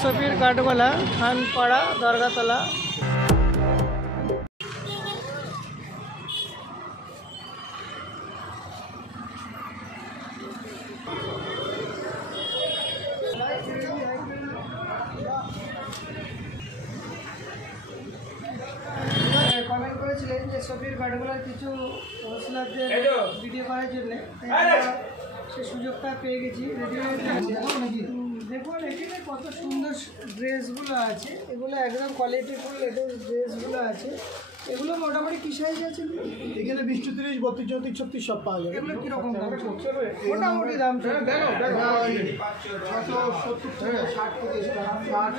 সফির কাঠগোলা, Khanpara, Dargatala. Comment করেছিলেন যে সফির কাঠগোলার কিছু হোলসেলারদের ভিডিও করার জন্য, সে সুযোগটা পেয়ে গেছি। দেখুন এখানে কত সুন্দর ড্রেসগুলো আছে, এগুলো একদম কোয়ালিটিফুল ড্রেসগুলো আছে। এগুলো মোটামুটি কী সাইজ আছে? এখানে 20, 30, 32, 34, 36 সব পাওয়া যাবে। এগুলো কীরকম দাম? মোটামুটি দাম 670 থেকে 60, 70,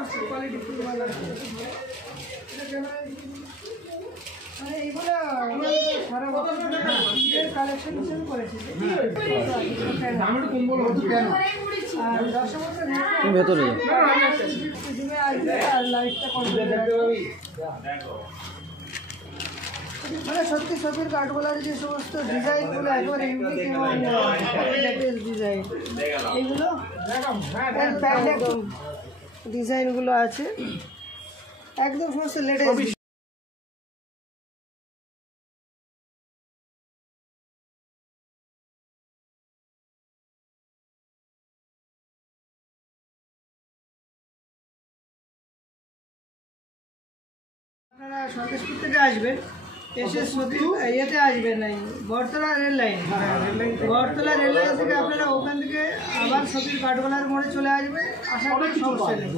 80। কোয়ালিটিফুল মাল আছে। মানে এইগুলো সারা বছর কালেকশন হিসেবে করেছে। আর ভেতরে আর লাইটটা মানে সত্যি সফির কাঠগোলার যে সমস্ত ডিজাইনগুলো একবার ইউনিক এবং লেটেস্ট ডিজাইন, এইগুলো ডিজাইনগুলো আছে একদম সমস্ত লেটেস্ট। আপনারা সন্দেশপুর থেকে আসবেন, এসে ইয়েতে আসবেন এই বটতলা রেল লাইন, বটতলা রেল লাইন থেকে আপনারা ওখান থেকে আবার সফির কাঠগোলার মোড়ে চলে আসবেন। আশা করি সমস্যা নেই।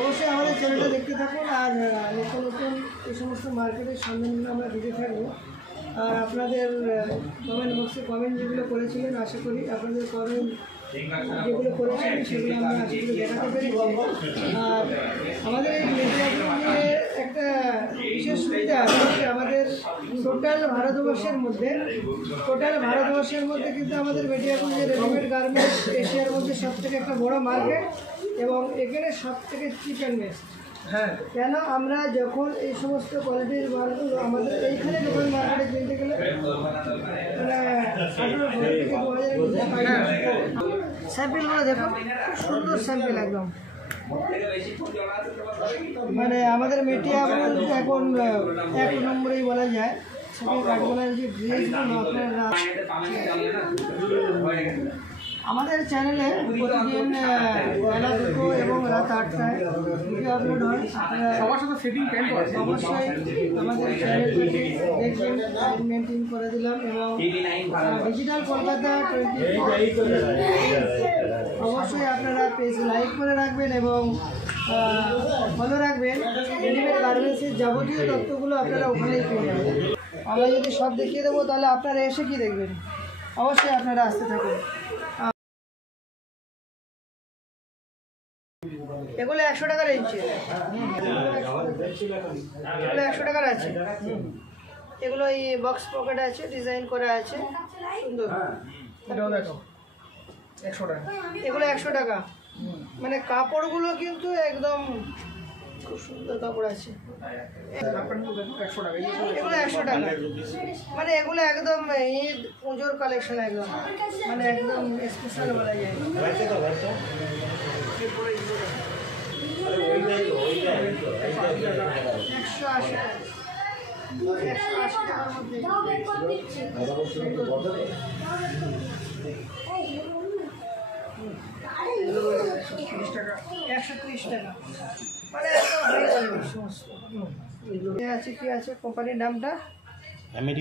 অবশ্যই আমাদের চ্যানেলটা দেখতে থাকুন, আর নতুন নতুন এই সমস্ত মার্কেটের সন্ধানগুলো আমরা দিতে থাকবো। আর আপনাদের কমেন্ট বক্সে কমেন্ট যেগুলো করেছিলেন, আশা করি আপনাদের কমেন্ট যেগুলো করেছিলেন সেগুলো আমরা আশা করি দেখাতে পেরেছি। আর আমাদের এই মিডিয়াগুলোতে একটা বিশেষ সুবিধা আছে যে আমাদের টোটাল ভারতবর্ষের মধ্যে কিন্তু আমাদের মিডিয়াগুলো যে রেডিমেড গার্মেন্টস এশিয়ার মধ্যে সবথেকে একটা বড় মার্কেট, এবং এখানে সবথেকে চিপ অ্যান্ড বেস্ট। হ্যাঁ, কেন আমরা যখন এই সমস্ত কোয়ালিটির মালগুলো আমাদের এইখানে যখন মার্কেটে কিনতে গেলে মানে 1800 থেকে 2000 স্যাম্পেলগুলো দেখুন, খুব সুন্দর স্যাম্পেল একদম। মানে আমাদের মিডিয়া এখন 1 নম্বরেই বলা যায়। সফির কাঠগোলার যে ড্রেসগুলো আপনারা আমাদের চ্যানেলে প্রতিদিন বেলা 2 এবং রাত 8টায় ভিডিও আপলোড হয়। সবার সাথে সেটিং অবশ্যই আমাদের চ্যানেলটিকে দেখবেন, মেনটেন করে দিলাম। এবং ডিজিটাল কলকাতা 24 অবশ্যই আপনারা পেজ লাইক করে রাখবেন এবং ফলো রাখবেন। রেডিমেড গার্মেন্টসের যাবতীয় তথ্যগুলো আপনারা ওখানেই পেয়ে যাবেন। আমরা যদি সব দেখিয়ে দেবো তাহলে আপনারা এসে কি দেখবেন? অবশ্যই আপনারা আসতে থাকুন। এগুলো 100 টাকা রেঞ্জে, এগুলো 100 টাকার আছে। এগুলো এই বক্স পকেট আছে, ডিজাইন করা আছে, সুন্দর। এটাও দেখো 100 টাকা। এগুলো 100 টাকা। মানে কাপড়গুলো কিন্তু একদম খুব সুন্দর কাপড় আছে। এগুলো 100 টাকা। মানে এগুলো একদম ঈদ পুজোর কালেকশন, একদম মানে একদম স্পেশাল বলা যায়। 180 টাকা। 180 টাকার মধ্যে 130 টাকা। মানে আছে কি আছে কোম্পানির নামটা?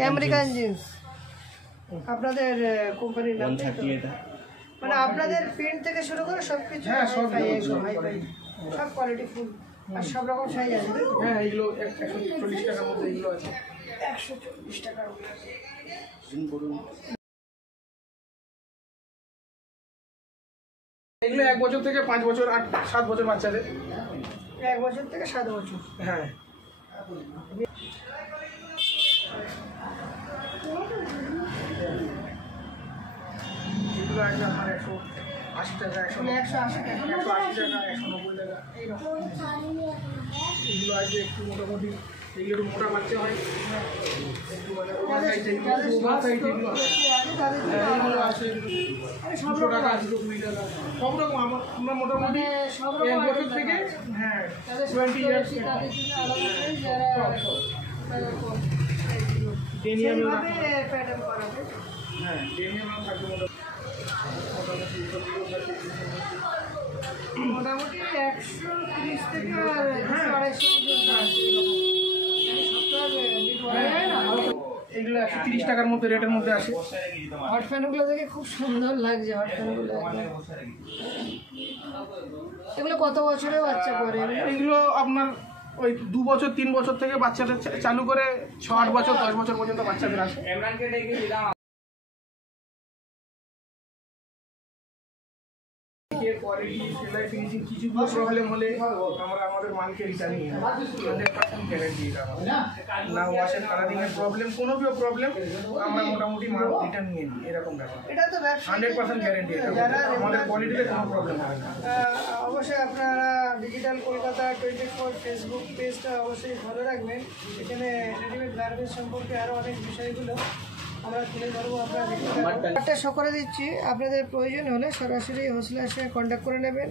American jeans. আপনাদের কোম্পানির নাম মানে আপনাদের প্রিন্ট থেকে শুরু করে সব কিছু সব কোয়ালিটি ফুল আর সব রকম সাইজ আছে। হ্যাঁ, এগুলো 140 টাকার মধ্যে এগুলো আছে। 140 টাকার মধ্যে এগুলো 1 বছর থেকে 5 বছর আর 7 বছর বাচ্চাদের। 1 বছর থেকে 7 বছর। হ্যাঁ, এগুলো আছে আমার 180 টাকা, 180 টাকা, 180 টাকা, 190 টাকা এইরকম। এগুলো আছে একটু মোটামুটি, এগুলো একটু মোটা বাচ্চা হয়, একটু মানে এইগুলো আছে। 200 টাকা 2 মিটার সব রকম আমরা মোটামুটি সব 1 রকম বছর থেকে হ্যাঁ 20 ইয়ার্স তাদের জন্য আলাদা করে যারা ডেনিয়াম প্যাটার্ন করাবে। হ্যাঁ ডেনিয়াম থাকবে মোটামুটি 130 থেকে আর 250 এগুলো 130 টাকার মধ্যে রেটের মধ্যে আসে। হট ফ্যানগুলো দেখে খুব সুন্দর লাগছে। হট ফ্যানগুলো এগুলো কত বছরে বাচ্চা করে? এগুলো আপনার ওই 2 বছর 3 বছর থেকে বাচ্চাদের চালু করে 6-8 বছর 10 বছর পর্যন্ত বাচ্চাদের আসে। কোয়ালিটি সেলাই ফিনিশিং কিছুগুলো প্রবলেম হলে আমরা আমাদের মালকে রিটার্ন নিয়ে 100% গ্যারান্টি এটা না ওয়াশের কালারিং এর প্রবলেম কোনো প্রবলেম আমরা মোটামুটি মাল রিটার্ন নিয়ে নিই এরকম ব্যাপার। এটা তো ব্যবসা 100% গ্যারান্টি এটা আমাদের কোয়ালিটিতে কোনো প্রবলেম হবে না। অবশ্যই আপনারা ডিজিটাল কলকাতা 24 ফেসবুক পেজটা অবশ্যই ফলো রাখবেন। এখানে রেডিমেড গার্মেন্টস সম্পর্কে আরও অনেক বিষয়গুলো আমরা তুলে ধরবো। আপনারা দেখতে পাবেন। একটা শো করে দিচ্ছি, আপনাদের প্রয়োজন হলে সরাসরি হোসলার সঙ্গে কন্ট্যাক্ট করে নেবেন।